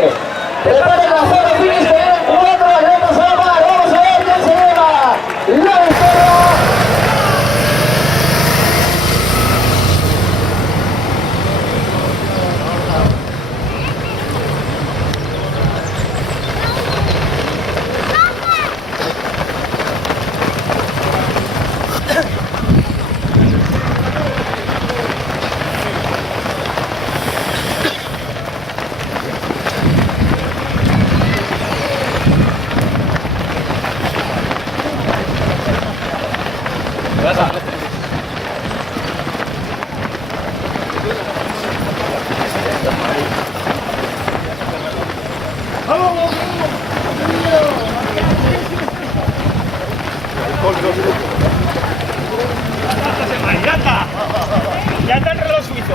gente. Preparen la zona finish, que vienen 4 atletas a la mar. Vamos a ver quién se lleva la victoria. Ya está el reloj suizo.